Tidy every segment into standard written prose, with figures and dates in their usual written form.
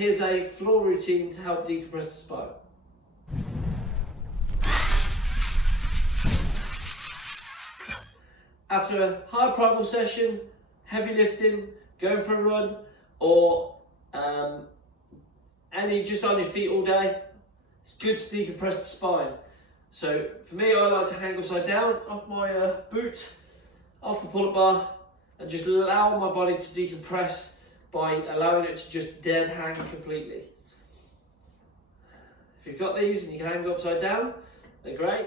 here's a floor routine to help decompress the spine. After a high primal session, heavy lifting, going for a run, or just on your feet all day, it's good to decompress the spine. So for me, I like to hang upside down off my boot, off the pull-up bar, and just allow my body to decompress by allowing it to just dead hang completely. If you've got these and you can hang upside down, they're great.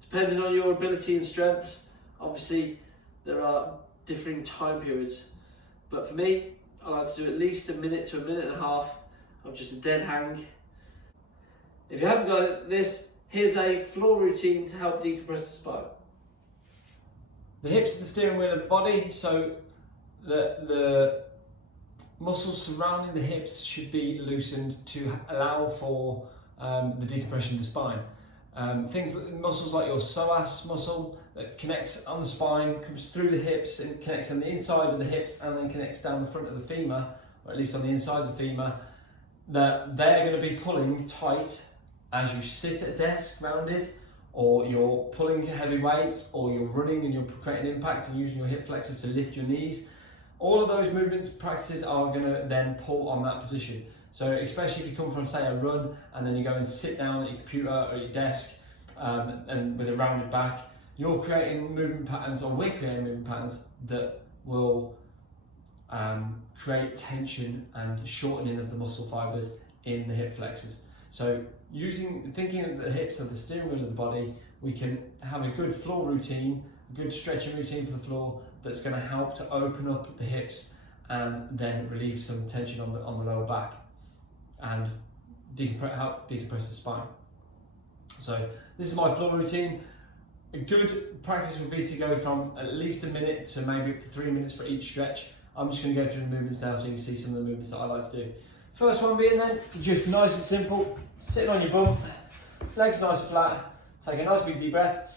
Depending on your ability and strengths, obviously there are differing time periods. But for me, I like to do at least a minute to a minute and a half of just a dead hang. If you haven't got this, here's a floor routine to help decompress the spine. The hips are the steering wheel of the body, so the muscles surrounding the hips should be loosened to allow for the decompression of the spine. Muscles like your psoas muscle that connects on the spine, comes through the hips and connects on the inside of the hips and then connects down the front of the femur, or at least on the inside of the femur, that they're going to be pulling tight as you sit at a desk rounded, or you're pulling heavy weights, or you're running and you're creating impact and using your hip flexors to lift your knees. All of those movements practices are going to then pull on that position. So especially if you come from, say, a run and then you go and sit down at your computer or your desk and with a rounded back, you're creating movement patterns, or we're creating movement patterns that will create tension and shortening of the muscle fibers in the hip flexors. So thinking that the hips are the steering wheel of the body, we can have a good floor routine, a good stretching routine for the floor that's going to help to open up the hips and then relieve some tension on the lower back and help decompress the spine. So this is my floor routine. A good practice would be to go from at least a minute to maybe up to 3 minutes for each stretch. I'm just going to go through the movements now so you can see some of the movements that I like to do. First one being then, just nice and simple, sitting on your bum, legs nice and flat, take a nice big deep breath,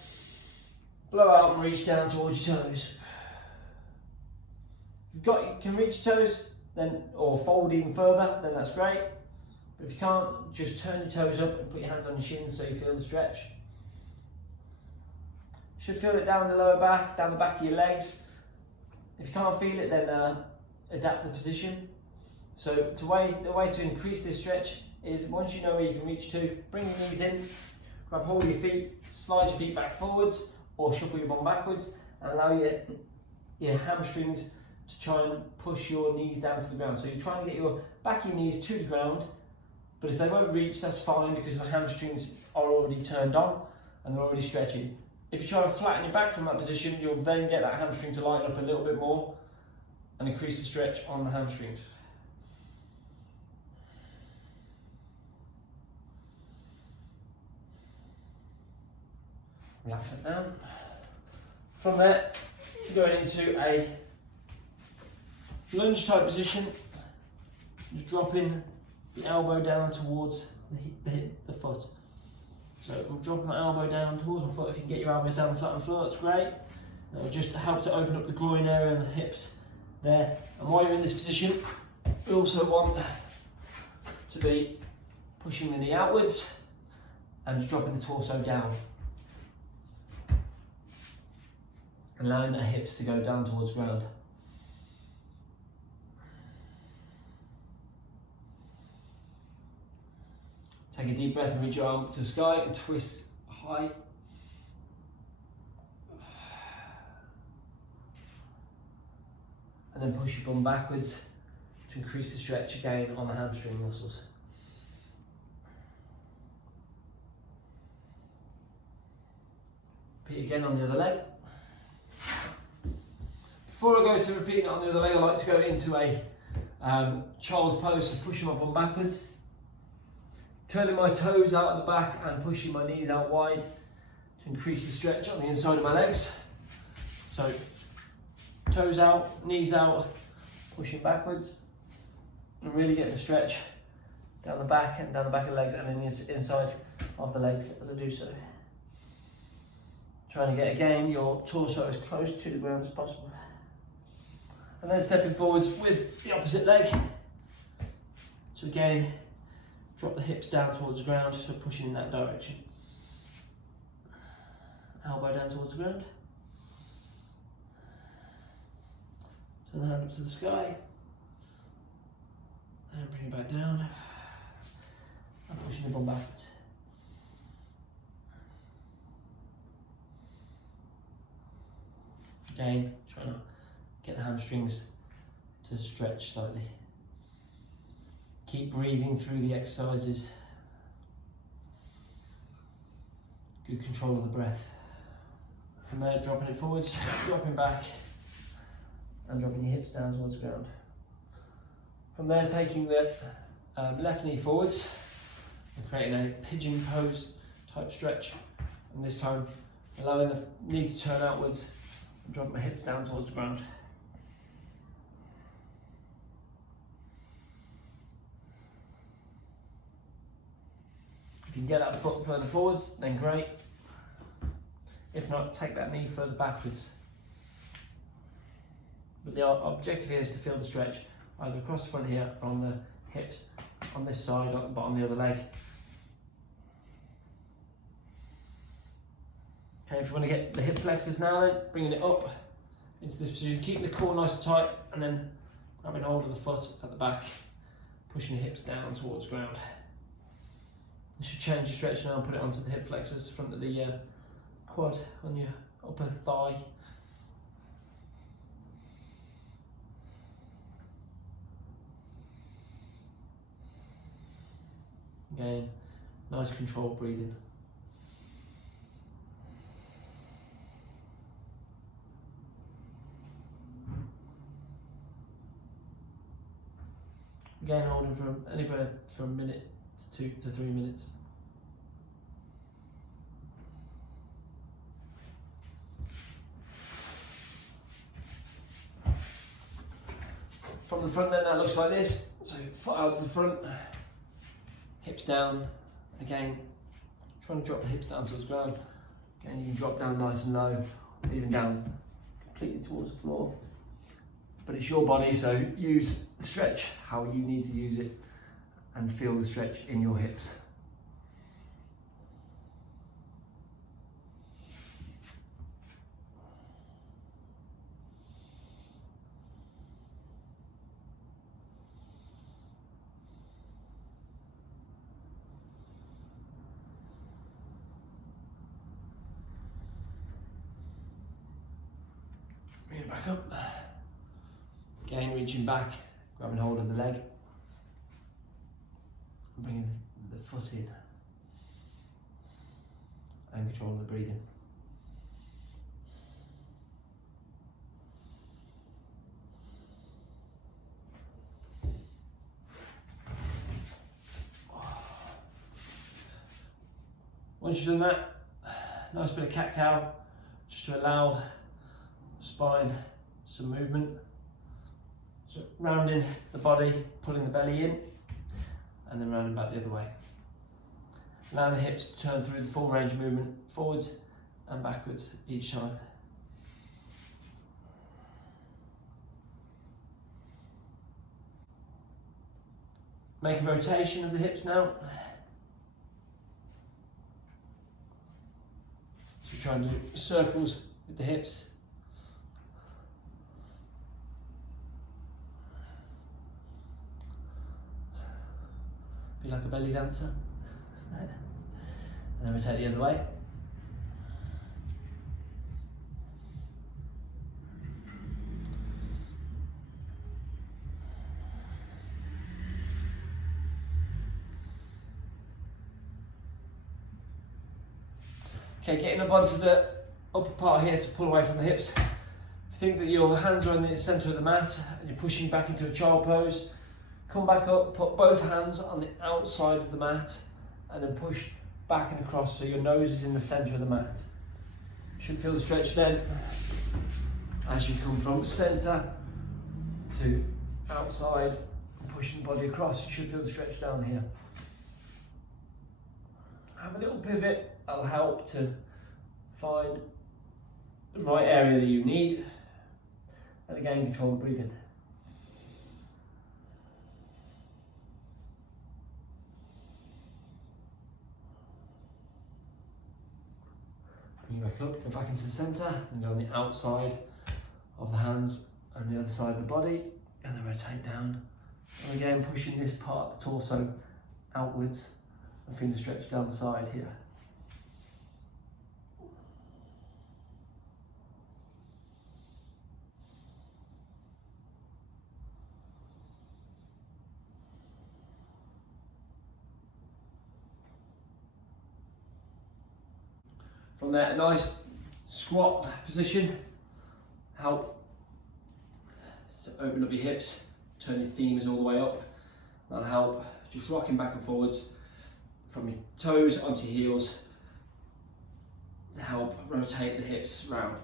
blow out and reach down towards your toes. If you can reach your toes, then, or fold even further, then that's great. But if you can't, just turn your toes up and put your hands on your shins so you feel the stretch. Should feel it down the lower back, down the back of your legs. If you can't feel it, then adapt the position. So the way to increase this stretch is, once you know where you can reach to, bring your knees in, grab hold of your feet, slide your feet back forwards, or shuffle your bum backwards, and allow your hamstrings to try and push your knees down to the ground. So you're trying to get your back of your knees to the ground, but if they won't reach, that's fine, because the hamstrings are already turned on and they're already stretching. If you try to flatten your back from that position, you'll then get that hamstring to lighten up a little bit more and increase the stretch on the hamstrings. Relax it down. From there, you're going into a lunge type position, just dropping the elbow down towards the foot. So I'm dropping my elbow down towards my foot. If you can get your elbows down flat on the floor, that's great. It'll just help to open up the groin area and the hips there. And while you're in this position, we also want to be pushing the knee outwards and dropping the torso down, allowing the hips to go down towards the ground. Take a deep breath and reach your arm up to the sky and twist high. And then push your bum backwards to increase the stretch again on the hamstring muscles. Repeat again on the other leg. Before I go to repeating it on the other leg, I like to go into a child's pose, so pushing my bum backwards, turning my toes out at the back and pushing my knees out wide to increase the stretch on the inside of my legs. So toes out, knees out, pushing backwards, and really getting the stretch down the back and down the back of the legs and then the inside of the legs as I do so. Trying to get, again, your torso as close to the ground as possible. And then stepping forwards with the opposite leg. So again, drop the hips down towards the ground, so pushing in that direction. Elbow down towards the ground. Turn the hand up to the sky. And bring it back down. And pushing the bum backwards. Again, trying to get the hamstrings to stretch slightly. Keep breathing through the exercises. Good control of the breath. From there, dropping it forwards, dropping back, and dropping your hips down towards the ground. From there, taking the left knee forwards and creating a pigeon pose type stretch. And this time, allowing the knee to turn outwards and drop my hips down towards the ground. If you can get that foot further forwards, then great. If not, take that knee further backwards. But the objective here is to feel the stretch, either across the front here or on the hips, on this side, but on the other leg. Okay, if you want to get the hip flexors now then, bringing it up into this position, keep the core nice and tight, and then grabbing hold of the foot at the back, pushing the hips down towards the ground. You should change your stretch now and put it onto the hip flexors, front of the quad on your upper thigh. Again, nice controlled breathing. Again, holding for anywhere from a minute to 2 to 3 minutes. From the front then, that looks like this. So foot out to the front, hips down. Again, trying to drop the hips down towards the ground. Again, you can drop down nice and low, or even down completely towards the floor. But it's your body, so use the stretch how you need to use it and feel the stretch in your hips. Bring it back up. Again, reaching back, grabbing hold of the leg, and bringing the foot in, and controlling the breathing. Once you've done that, nice bit of cat-cow, just to allow the spine some movement. So rounding the body, pulling the belly in, and then rounding back the other way. Allowing the hips to turn through the full range of movement, forwards and backwards each time. Make a rotation of the hips now. So try and do circles with the hips. Be like a belly dancer. And then rotate the other way. Okay, getting up onto the upper part here to pull away from the hips. If you think that your hands are in the centre of the mat and you're pushing back into a child pose, come back up, put both hands on the outside of the mat and then push back and across so your nose is in the centre of the mat. You should feel the stretch then as you come from centre to outside, pushing the body across. You should feel the stretch down here. Have a little pivot, that'll help to find the right area that you need. And again, control the breathing. back up, go back into the centre, and go on the outside of the hands and the other side of the body, and then rotate down. And again, pushing this part of the torso outwards and finger stretch down the side here. From there, a nice squat position, help to open up your hips, turn your femurs all the way up. That'll help, just rocking back and forwards from your toes onto your heels to help rotate the hips round.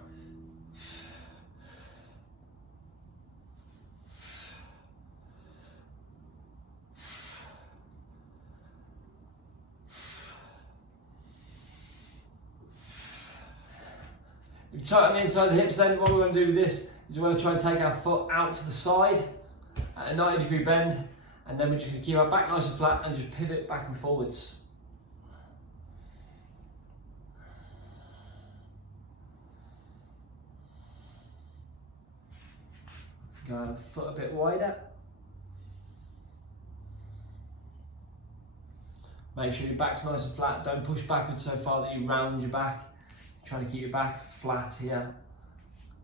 If you tighten the inside of the hips, then what we're going to do with this is we're going to try and take our foot out to the side at a 90-degree bend, and then we're just going to keep our back nice and flat and just pivot back and forwards. Go the foot a bit wider. Make sure your back's nice and flat. Don't push backwards so far that you round your back. Trying to keep your back flat here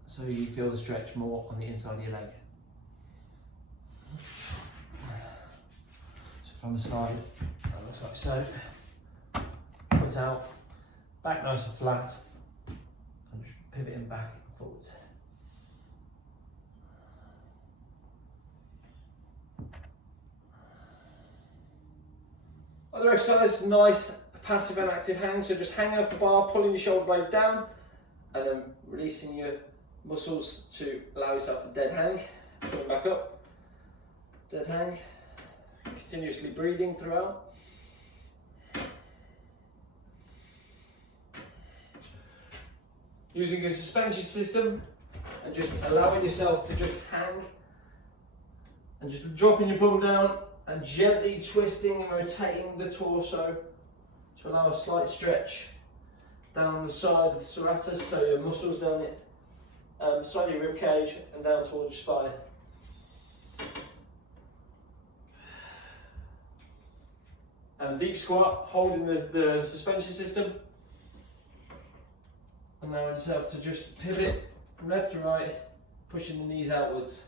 so you feel the stretch more on the inside of your leg. So from the side, that looks like so. Foot out, back nice and flat, and just pivoting back and forwards. Other exercise, nice passive and active hang, so just hang off the bar, pulling your shoulder blade down, and then releasing your muscles to allow yourself to dead hang. Coming back up, dead hang, continuously breathing throughout. Using a suspension system and just allowing yourself to just hang and just dropping your bum down and gently twisting and rotating the torso to allow a slight stretch down the side of the serratus, so your muscles down it, side of your rib cage and down towards your spine. And deep squat, holding the suspension system, allowing yourself to just pivot from left to right, pushing the knees outwards.